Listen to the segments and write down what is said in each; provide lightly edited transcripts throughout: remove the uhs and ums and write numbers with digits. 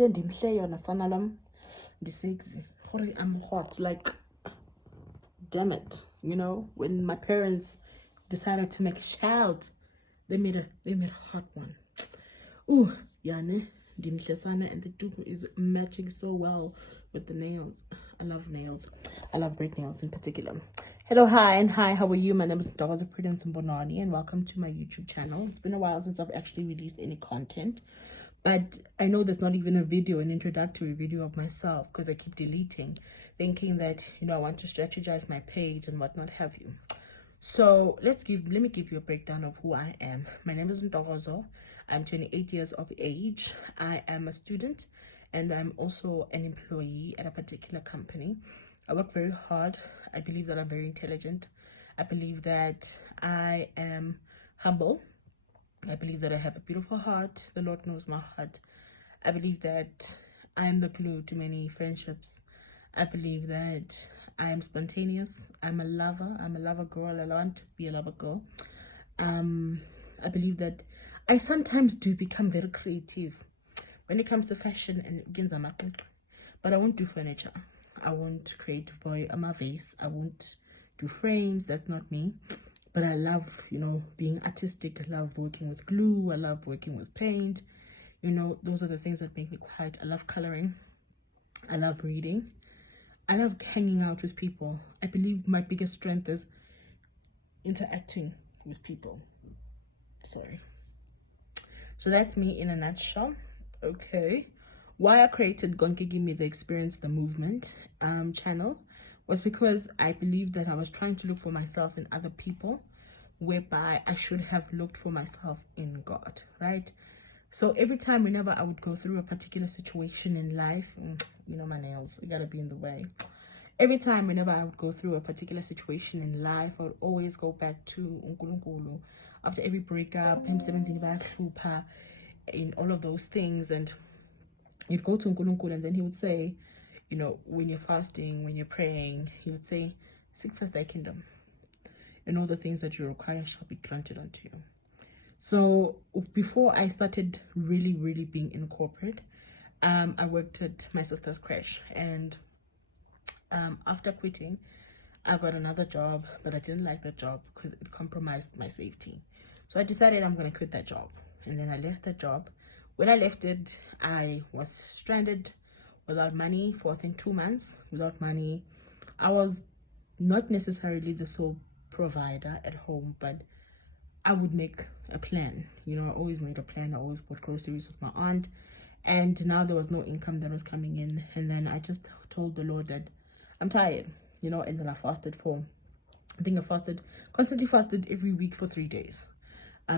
I'm hot. Like, damn it. You know, when my parents decided to make a child, they made a hot one. Ooh, yane, dimhlesana, and the duku is matching so well with the nails. I love nails. I love great nails in particular. Hello, hi, how are you? My name is Dr. Prudence Mbonani, and welcome to my YouTube channel. It's been a while since I've actually released any content, but I know there's not even a video, an introductory video of myself, because I keep deleting, thinking that, you know, I want to strategize my page and whatnot have you. So let me give you a breakdown of who I am. My name is Ntokozo. I'm 28 years of age. I am a student and I'm also an employee at a particular company. I work very hard. I believe that I'm very intelligent. I believe that I am humble. I believe that I have a beautiful heart. The Lord knows my heart. I believe that I am the glue to many friendships. I believe that I am spontaneous. I'm a lover. I'm a lover girl. I want to be a lover girl. I believe that I sometimes do become very creative when it comes to fashion and but I won't do furniture. I won't create a vase. I won't do frames. That's not me. But I love, you know, being artistic. I love working with glue. I love working with paint. You know, those are the things that make me quiet. I love coloring. I love reading. I love hanging out with people. I believe my biggest strength is interacting with people. Sorry. So that's me in a nutshell. Okay. Why I created Konke Kimi, the Experience the Movement channel, was because I believed that I was trying to look for myself in other people, whereby I should have looked for myself in God, right? So every time, whenever I would go through a particular situation in life, you know, my nails, you gotta be in the way. Every time, whenever I would go through a particular situation in life, I would always go back to uNkulunkulu. After every breakup, in all of those things, and you'd go to uNkulunkulu, and then he would say, you know, when you're fasting, when you're praying, he would say, seek first thy kingdom, and all the things that you require shall be granted unto you. So before I started really being in corporate, I worked at my sister's crash, and after quitting, I got another job, but I didn't like that job because it compromised my safety. So I decided I'm going to quit that job, and then I left that job. When I left it, I was stranded without money for I think 2 months. Without money, I was not necessarily the sole provider at home, but I would make a plan. You know, I always made a plan. I always bought groceries with my aunt, and now there was no income that was coming in. And then I just told the Lord that I'm tired, you know, and then I fasted constantly fasted every week for 3 days.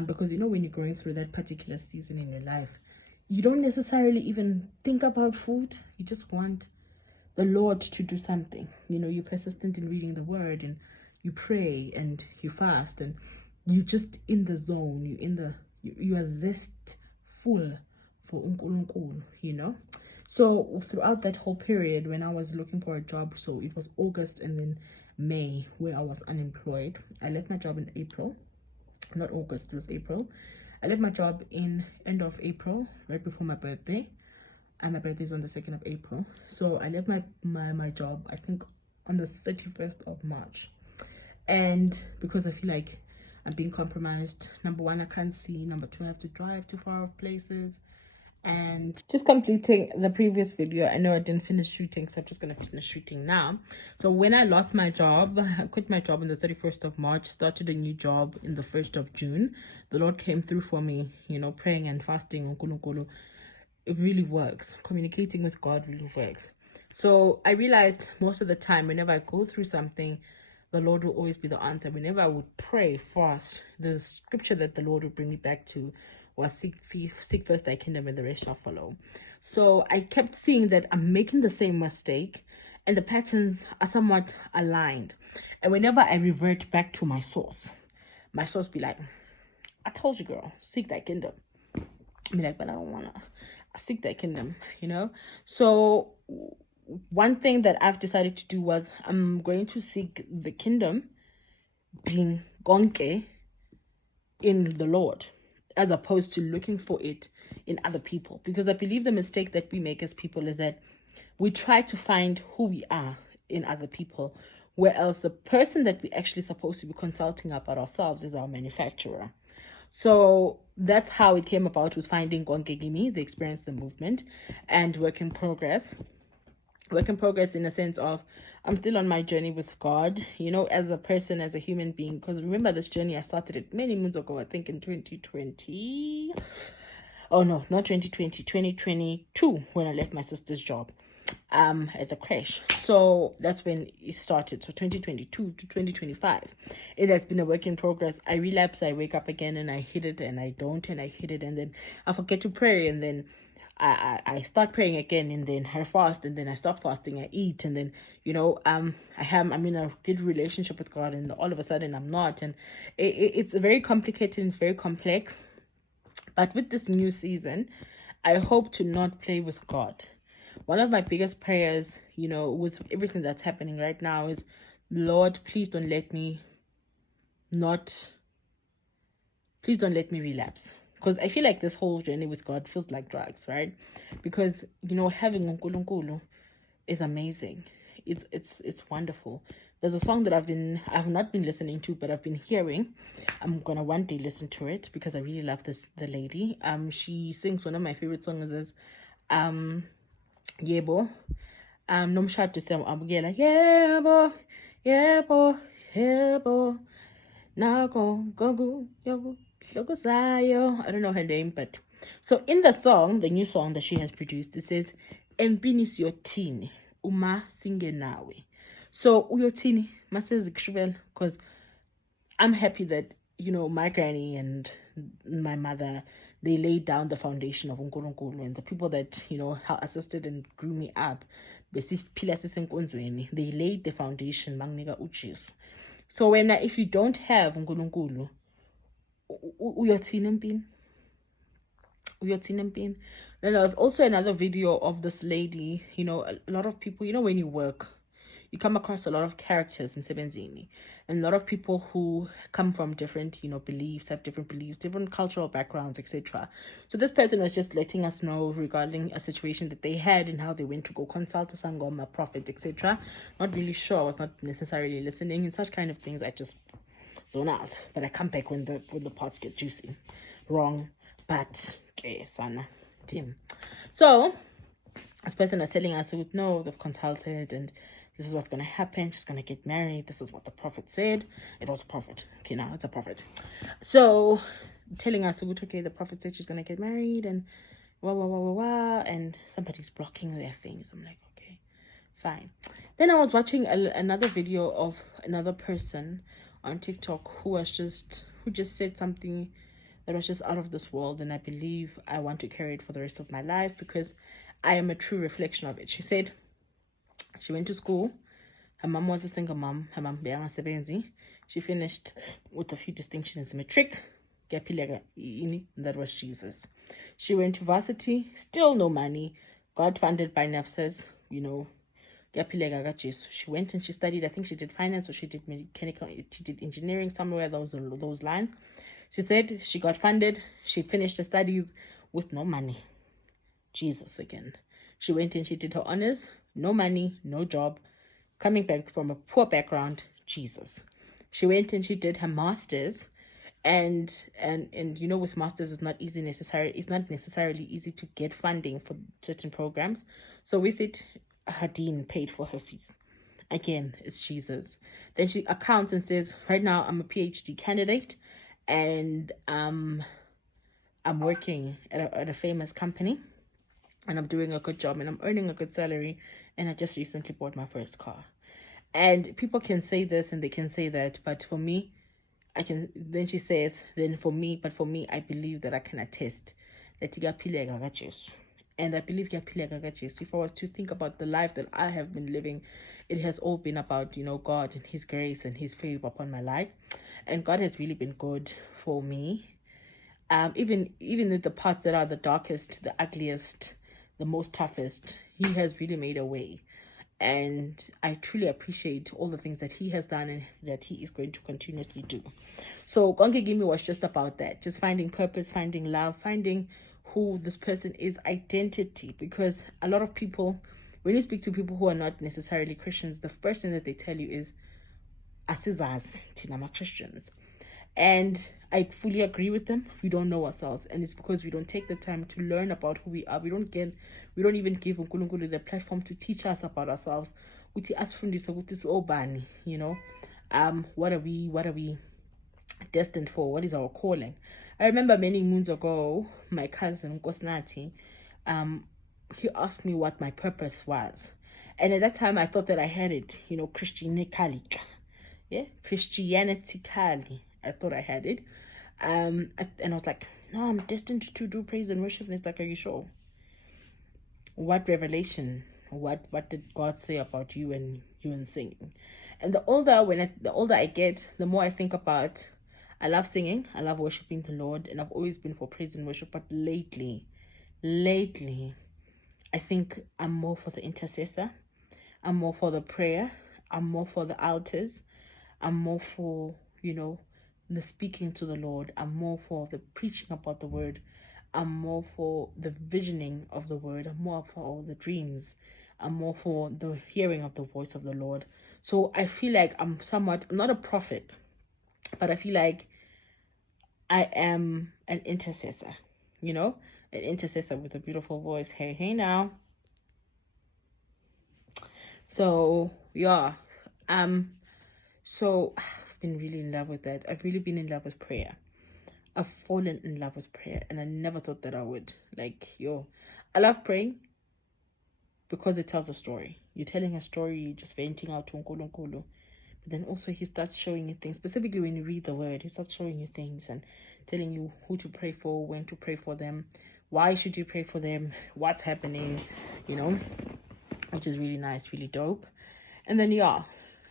Because, you know, when you're going through that particular season in your life, you don't necessarily even think about food. You just want the Lord to do something. You know, you're persistent in reading the word, and you pray and you fast, and you just in the zone. You are zestful for uNkulunkulu, you know. So throughout that whole period when I was looking for a job, so it was August and then May where I was unemployed. I left my job in April, not August, it was April. I left my job in end of April, right before my birthday. And my birthday is on the 2nd of April. So I left my job, I think, on the 31st of March. And because I feel like I'm being compromised. Number one, I can't see. Number two, I have to drive to far off places. And just completing the previous video, I know I didn't finish shooting, so I'm just going to finish shooting now. So when I lost my job, I quit my job on the 31st of March, started a new job in the 1st of June. The Lord came through for me, you know, praying and fasting. It really works. Communicating with God really works. So I realized most of the time, whenever I go through something, the Lord will always be the answer. Whenever I would pray, fast, the scripture that the Lord would bring me back to was seek first thy kingdom and the rest shall follow. So I kept seeing that I'm making the same mistake and the patterns are somewhat aligned. And whenever I revert back to my source be like, I told you, girl, seek thy kingdom. I'm like, but I don't want to seek thy kingdom, you know? So one thing that I've decided to do was I'm going to seek the kingdom, being konke, in the Lord, as opposed to looking for it in other people. Because I believe the mistake that we make as people is that we try to find who we are in other people, whereas the person that we're actually supposed to be consulting about ourselves is our manufacturer. So that's how it came about with finding Konke Kimi, the Experience the Movement, and Work in Progress. Work in progress in a sense of I'm still on my journey with God, as a person, as a human being. Because remember, this journey, I started it many moons ago, I think in 2020. Oh no, not 2020, 2022, when I left my sister's job as a crash. So that's when it started. So 2022 to 2025, it has been a work in progress. I relapse, I wake up again, and I hit it, and I don't, and I hit it, and then I forget to pray, and then I start praying again, and then I fast, and then I stop fasting, I eat, and then I'm in a good relationship with God, and all of a sudden I'm not, and it's very complicated and very complex. But with this new season, I hope to not play with God. One of my biggest prayers, with everything that's happening right now is, Lord, please don't let me relapse. Because I feel like this whole journey with God feels like drugs, right? Because, having uNkulunkulu is amazing. It's wonderful. There's a song that I've not been listening to, but I've been hearing. I'm gonna one day listen to it because I really love the lady. She sings one of my favorite songs is Yebo. Nomshado siyamukela. Yebo, yebo, yebo. Nako gogu yogu hlokozayo. I don't know her name, but so in the song, the new song that she has produced, it says empini siyothini uma singenawe. So uyotini masezi kushubela, because I'm happy that my granny and my mother, they laid down the foundation of uNkulunkulu, and the people that assisted and grew me up, they laid the foundation mangnika uJesu. So if you don't have uNkulunkulu, uyothini empini? Then there was also another video of this lady. A lot of people, when you work, you come across a lot of characters in Sebenzini, and a lot of people who come from different, beliefs, have different beliefs, different cultural backgrounds, etc. So this person was just letting us know regarding a situation that they had and how they went to go consult a sangoma, a prophet, etc. Not really sure. I was not necessarily listening, and such kind of things I just zone out. But I come back when the parts get juicy. Wrong, but okay, sana, Tim. So this person was telling us, no, they've consulted and this is what's going to happen. She's going to get married. This is what the prophet said. It was a prophet. Okay, now it's a prophet. So telling us, okay, the prophet said she's going to get married and and somebody's blocking their things. I'm like, okay, fine. Then I was watching another video of another person on TikTok who just said something that was just out of this world. And I believe I want to carry it for the rest of my life because I am a true reflection of it. She said, she went to school. Her mom was a single mom. Her mom beyangasebenzi. She finished with a few distinctions in matric. That was Jesus. She went to varsity. Still no money. God funded by NAFSAs. She went and she studied. I think she did finance or she did mechanical. She did engineering somewhere. Those lines. She said she got funded. She finished her studies with no money. Jesus again. She went and she did her honors. No money, no job, coming back from a poor background, Jesus. She went and she did her master's, and with masters it's not necessarily easy to get funding for certain programs. So with it, her dean paid for her fees. Again, it's Jesus. Then she accounts and says, right now I'm a PhD candidate, and I'm working at a famous company. And I'm doing a good job and I'm earning a good salary. And I just recently bought my first car. And people can say this and they can say that. But for me, then she says, for me, I believe that I can attest that and I believe if I was to think about the life that I have been living, it has all been about, God and his grace and his favor upon my life. And God has really been good for me. Even with the parts that are the darkest, the ugliest, the most toughest, he has really made a way. And I truly appreciate all the things that he has done and that he is going to continuously do. So Konke Kimi was just about that. Just finding purpose, finding love, finding who this person is identity, because a lot of people, when you speak to people who are not necessarily Christians, the first thing that they tell you is asizas tina Christians. And I fully agree with them. We don't know ourselves, and it's because we don't take the time to learn about who we are. We don't even give uNkulunkulu the platform to teach us about ourselves. Uthi asifundise ukuthi obani, you know. What are we destined for? What is our calling? I remember many moons ago, my cousin Kosnati, he asked me what my purpose was. And at that time I thought that I had it, you know, Christianically. Yeah, Christianitically. I thought I had it. And I was like, no, I'm destined to do praise and worship. And it's like, are you sure? What revelation? What did God say about you and singing? And the older I get, the more I think about, I love singing, I love worshiping the Lord, and I've always been for praise and worship. But lately, I think I'm more for the intercessor. I'm more for the prayer. I'm more for the altars. I'm more for, you know, the speaking to the Lord. I'm more for the preaching about the word. I'm more for the visioning of the word. I'm more for all the dreams. I'm more for the hearing of the voice of the Lord. So I feel like I'm not a prophet, but I feel like I am an intercessor, you know, an intercessor with a beautiful voice. Hey now. So yeah, so I've been really in love with that. I've really been in love with prayer. I've fallen in love with prayer, and I never thought that I would. Like, I love praying because it tells a story. You're telling a story, you're just venting out to uNkulunkulu. But then also he starts showing you things. Specifically when you read the word, he starts showing you things and telling you who to pray for, when to pray for them, why should you pray for them, what's happening, you know, which is really nice, really dope. And then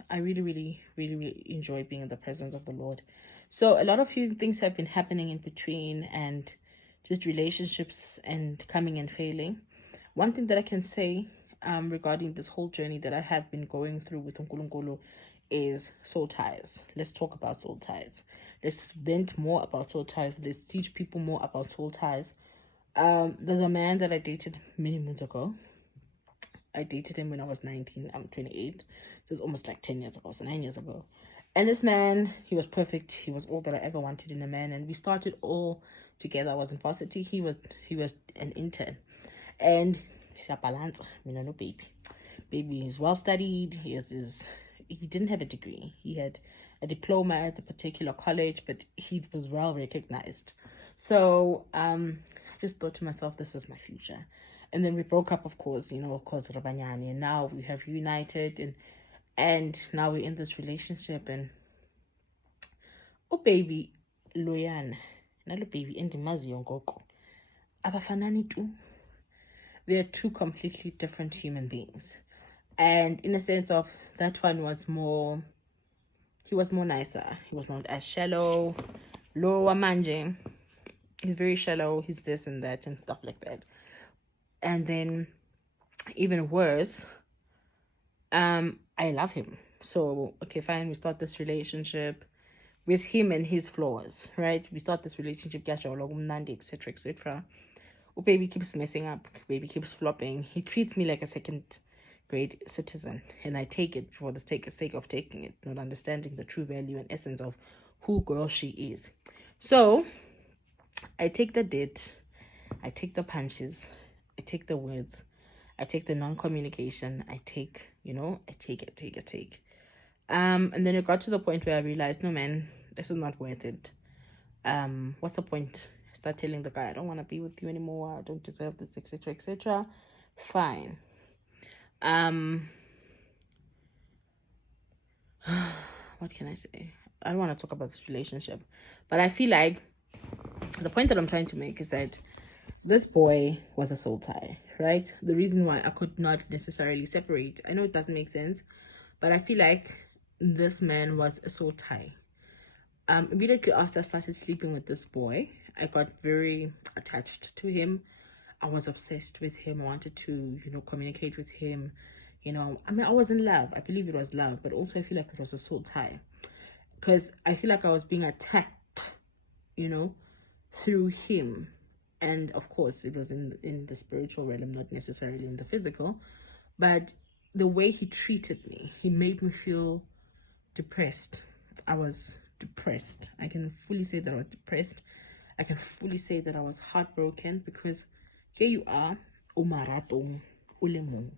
I really, really, really, really enjoy being in the presence of the Lord. So a lot of things have been happening in between, and just relationships and coming and failing. One thing that I can say regarding this whole journey that I have been going through with uNkulunkulu is soul ties. Let's talk about soul ties. Let's vent more about soul ties. Let's teach people more about soul ties. There's a man that I dated many moons ago. I dated him when I was 19. I'm 28. This is almost like 10 years ago, so 9 years ago. And this man, he was perfect. He was all that I ever wanted in a man. And we started all together. I was in varsity. He was an intern. And no baby. Baby is well studied. He didn't have a degree. He had a diploma at a particular college, but he was well recognized. So I just thought to myself, this is my future. And then we broke up, of course, Rabanyani, and now we have reunited, and now we're in this relationship. And baby loyana nalo baby endimaziyo ngoko abafanani tu. They're two completely different human beings. And in a sense of, that one he was more nicer. He was not as shallow. Lowa manje, he's very shallow. He's this and that and stuff like that. And then even worse, I love him. So, okay, fine. We start this relationship with him and his flaws, right? We start this relationship, etc., etc. Baby keeps messing up. Baby keeps flopping. He treats me like a second grade citizen, and I take it for the sake of taking it, not understanding the true value and essence of who girl she is. So I take the date, I take the punches, I take the words, I take the non-communication, I take. And then it got to the point where I realized, no man, this is not worth it. What's the point? Start telling the guy, I don't want to be with you anymore, I don't deserve this, etc., etc. Fine. What can I say? I don't want to talk about this relationship, but I feel like the point that I'm trying to make is that this boy was a soul tie, right? The reason why I could not necessarily separate, I know it doesn't make sense, but I feel like this man was a soul tie. Immediately after I started sleeping with this boy, I got very attached to him. I was obsessed with him. I wanted to, communicate with him. I was in love. I believe it was love, but also I feel like it was a soul tie. Because I feel like I was being attacked, through him. And of course, it was in the spiritual realm, not necessarily in the physical. But the way he treated me, he made me feel depressed. I was depressed. I can fully say that I was depressed. I can fully say that I was heartbroken, because here you are, umarato, ulemo,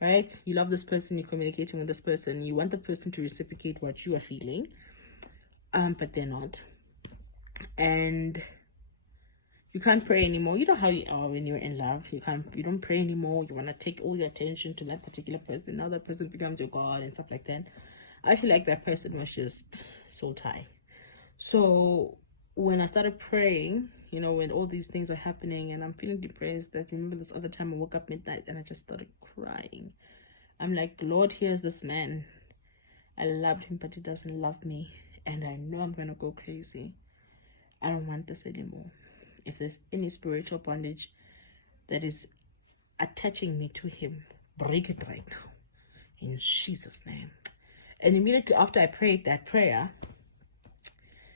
right? You love this person, you're communicating with this person, you want the person to reciprocate what you are feeling, but they're not. And you can't pray anymore. You know how you are when you're in love. You don't pray anymore. You want to take all your attention to that particular person. Now that person becomes your God and stuff like that. I feel like that person was just so tight. So when I started praying, when all these things are happening and I'm feeling depressed, I remember this other time I woke up midnight and I just started crying. I'm like, Lord, here's this man. I love him, but he doesn't love me. And I know I'm going to go crazy. I don't want this anymore. If there's any spiritual bondage that is attaching me to him, break it right now. In Jesus' name. And immediately after I prayed that prayer,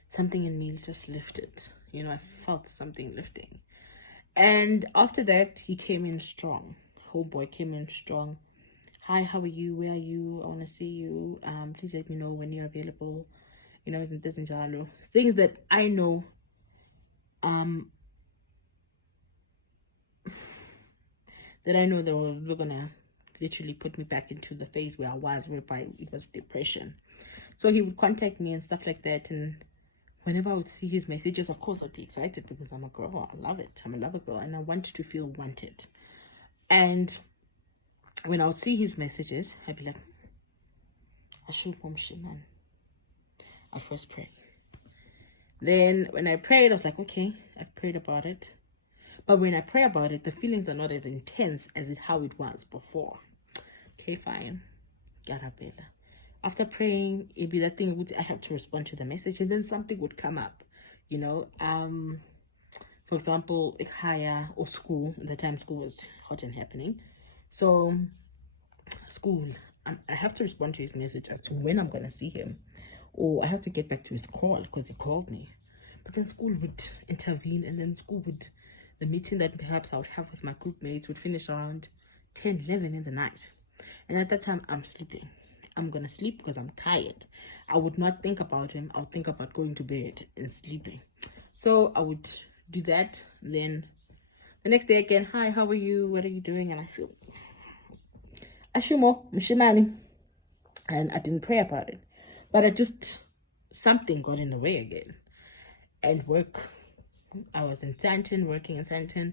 something in me just lifted. I felt something lifting. And after that, he came in strong. Whole boy came in strong. Hi, how are you? Where are you? I want to see you. Please let me know when you're available. Isn't this things that I know that were gonna literally put me back into the phase where I was, whereby it was depression. So he would contact me and stuff like that, and whenever I would see his messages, of course I'd be excited because I'm a girl. I love it. I'm a lover girl, and I want to feel wanted. And when I would see his messages, I'd be like, I should man. I first pray. Then when I prayed, I was like, okay, I've prayed about it. But when I pray about it, the feelings are not as intense as how it was before. Okay, fine. Garabella. After praying, it'd be that thing I have to respond to the message, and then something would come up. For example, higher or school. At the time, school was hot and happening. So, school, I have to respond to his message as to when I'm going to see him. Or I have to get back to his call because he called me. But then school would intervene, and then the meeting that perhaps I would have with my group mates would finish around 10, 11 in the night. And at that time, I'm sleeping. I'm going to sleep because I'm tired. I would not think about him. I would think about going to bed and sleeping. So I would do that. Then the next day again, hi, how are you? What are you doing? And I feel, Ashumo, Mishimani. And I didn't pray about it. But something got in the way again. And work. I was in Sandton, working in Sandton,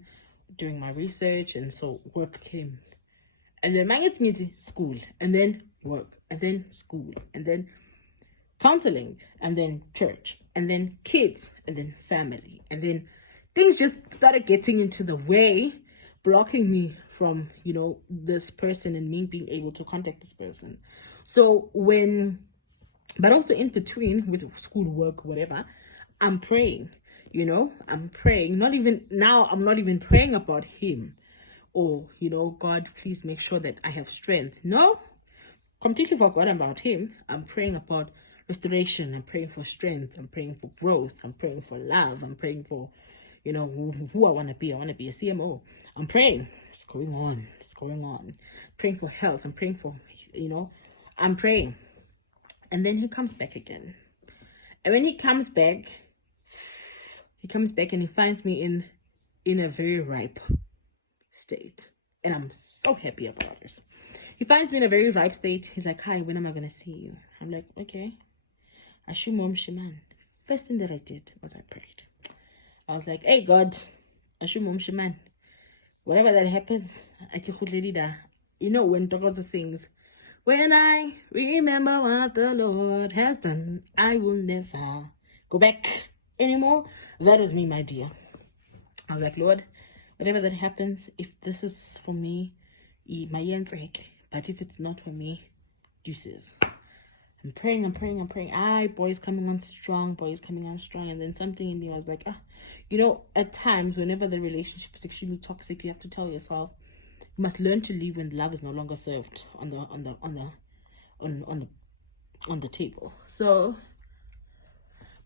doing my research, and so work came. And then my school, and then work, and then school, and then counseling, and then church, and then kids, and then family. And then things just started getting into the way, blocking me from, this person and me being able to contact this person. So but also in between with school, work, whatever, I'm praying. I'm praying. I'm not even praying about him or, God, please make sure that I have strength. No, completely forgot about him. I'm praying about restoration. I'm praying for strength. I'm praying for growth. I'm praying for love. I'm praying for, who I want to be. I want to be a CMO. I'm praying. It's going on. Praying for health. I'm praying for, I'm praying. And then he comes back again. And when he comes back and he finds me in a very ripe state. And I'm so happy about it. He finds me in a very ripe state. He's like, hi, when am I going to see you? I'm like, okay. Ashumom Shiman. First thing that I did was I prayed. I was like, hey, God, Ashumom Shiman. Whatever that happens, when Dogozo sings, when I remember what the Lord has done, I will never go back anymore. That was me, my dear. I was like, Lord, whatever that happens, if this is for me, but if it's not for me, deuces. I'm praying. Boy is coming on strong. And then something in me was like, at times, whenever the relationship is extremely toxic, you have to tell yourself, you must learn to leave when love is no longer served on the table. So,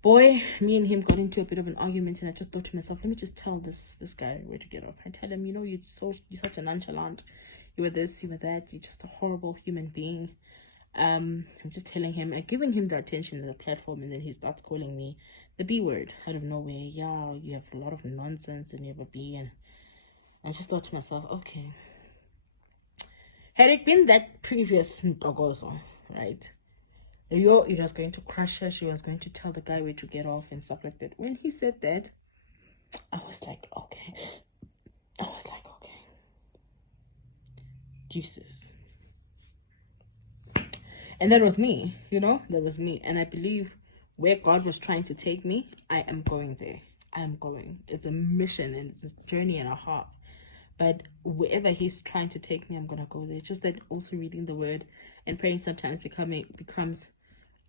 Boy, me and him got into a bit of an argument, and I just thought to myself, let me just tell this guy where to get off. I tell him, you're such a nonchalant. You were this, you were that. You're just a horrible human being. I'm just telling him and giving him the attention and the platform, and then he starts calling me the B word out of nowhere. Yeah, you have a lot of nonsense and you have a B. And I just thought to myself, okay, had it been that previous Ntogozo, right? It was going to crush her. She was going to tell the guy where to get off and stuff like that. When he said that, I was like, okay. Deuces. And that was me, that was me. And I believe where God was trying to take me, I am going there. I am going. It's a mission and it's a journey and a half. But wherever he's trying to take me, I'm going to go there. Just that also reading the word and praying sometimes becomes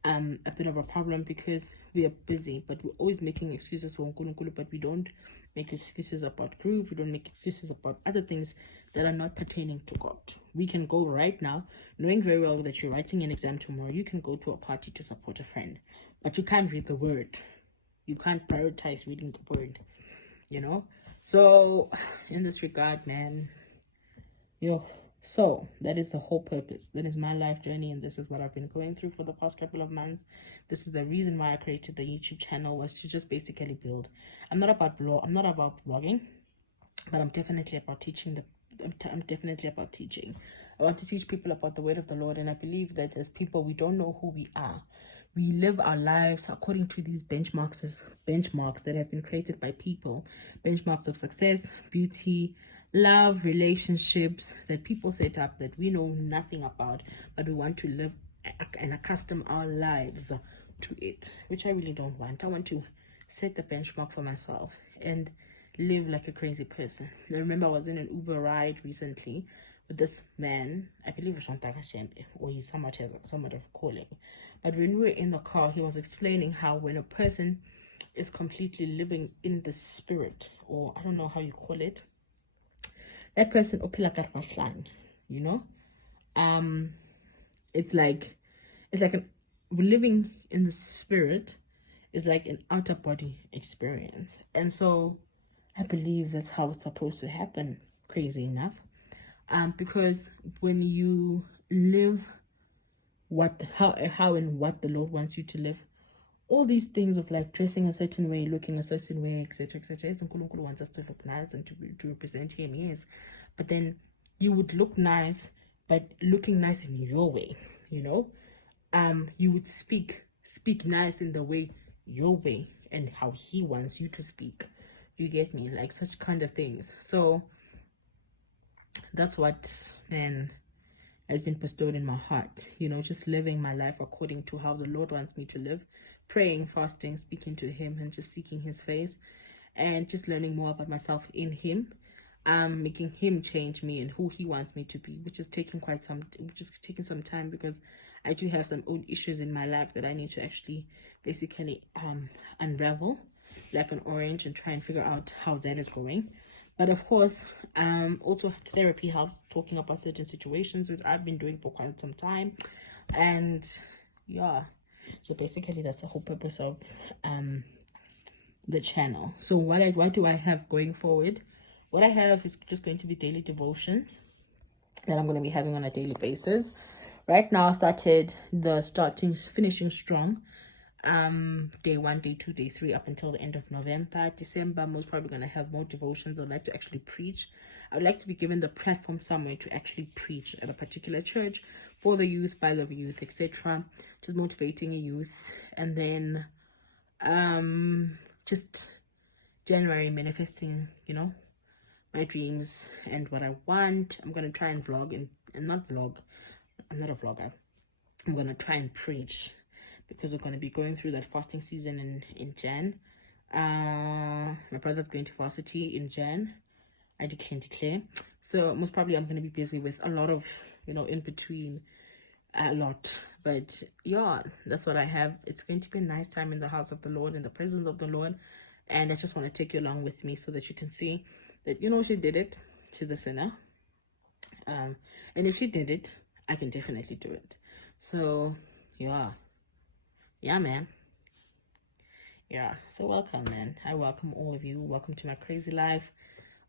a bit of a problem because we are busy, but we're always making excuses for Nkulunkulu, but we don't make excuses about groove. We don't make excuses about other things that are not pertaining to God. We can go right now, knowing very well that you're writing an exam tomorrow. You can go to a party to support a friend, but you can't read the word. You can't prioritize reading the word, So in this regard, man, so that is the whole purpose. That is my life journey, and this is what I've been going through for the past couple of months. This is the reason why I created the YouTube channel, was to just basically build. I'm not about vlogging, but I'm definitely about teaching. I'm definitely about teaching. I want to teach people about the word of the Lord, and I believe that as people, we don't know who we are. We live our lives according to these benchmarks that have been created by people, benchmarks of success, beauty, love, relationships that people set up that we know nothing about, but we want to live and accustom our lives to it, which I really don't want. I want to set the benchmark for myself and live like a crazy person. I remember I was in an Uber ride recently with this man. I believe it's Shempe, or he's somewhat of calling. But when we were in the car, he was explaining how when a person is completely living in the spirit, or I don't know how you call it, that person it's like living in the spirit is like an outer body experience. And so I believe that's how it's supposed to happen, crazy enough. Because when you live how and what the Lord wants you to live, all these things of like dressing a certain way, looking a certain way, etc., etc. Yes, Nkulunkulu wants us to look nice and to represent him, yes. But then you would look nice, but looking nice in your way, you would speak nice in the way, your way, and how he wants you to speak. You get me? Like such kind of things. So that's what, man, has been bestowed in my heart, just living my life according to how the Lord wants me to live, praying, fasting, speaking to him, and just seeking his face, and just learning more about myself in him, making him change me and who he wants me to be, which is taking some time, because I do have some old issues in my life that I need to actually basically unravel like an orange and try and figure out how that is going. But of course, also therapy helps, talking about certain situations, which I've been doing for quite some time. And yeah, so basically that's the whole purpose of the channel. So what do I have going forward? What I have is just going to be daily devotions that I'm going to be having on a daily basis. Right now, I started finishing strong. Day 1, day 2, day 3 up until the end of November. December, I'm most probably going to have more devotions. I'd like to actually preach. I would like to be given the platform somewhere to actually preach at a particular church for the youth, by the youth, etc. Just motivating a youth. And then just January, manifesting, my dreams and what I want. I'm going to try and vlog and not vlog. I'm not a vlogger. I'm going to try and preach, because we're going to be going through that fasting season in Jan. My brother's going to varsity in Jan. I declare. So most probably I'm going to be busy with a lot of, in between, a lot. But yeah, that's what I have. It's going to be a nice time in the house of the Lord, in the presence of the Lord. And I just want to take you along with me so that you can see that, she did it. She's a sinner. And if she did it, I can definitely do it. So yeah, man. Yeah, so welcome, man. I welcome all of you. Welcome to my crazy life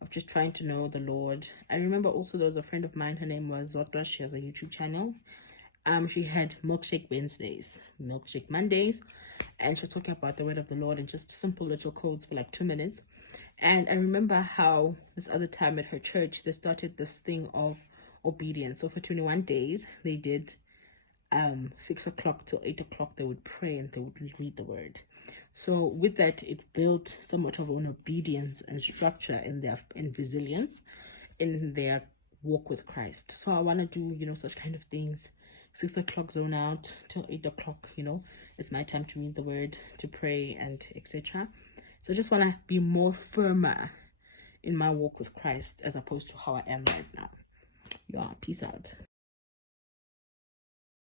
of just trying to know the Lord. I remember also there was a friend of mine, her name was Zotwa. She has a YouTube channel. She had Milkshake Wednesdays, Milkshake Mondays, and she was talking about the word of the Lord and just simple little codes for like 2 minutes. And I remember how this other time at her church, they started this thing of obedience. So for 21 days, they did 6 o'clock till 8 o'clock, they would pray and they would read the word. So with that, it built somewhat of an obedience and structure in resilience in their walk with Christ. So I want to do, such kind of things. 6 o'clock zone out till 8 o'clock, it's my time to read the word, to pray, and etc. So I just want to be more firmer in my walk with Christ as opposed to how I am right now. Yeah, peace out.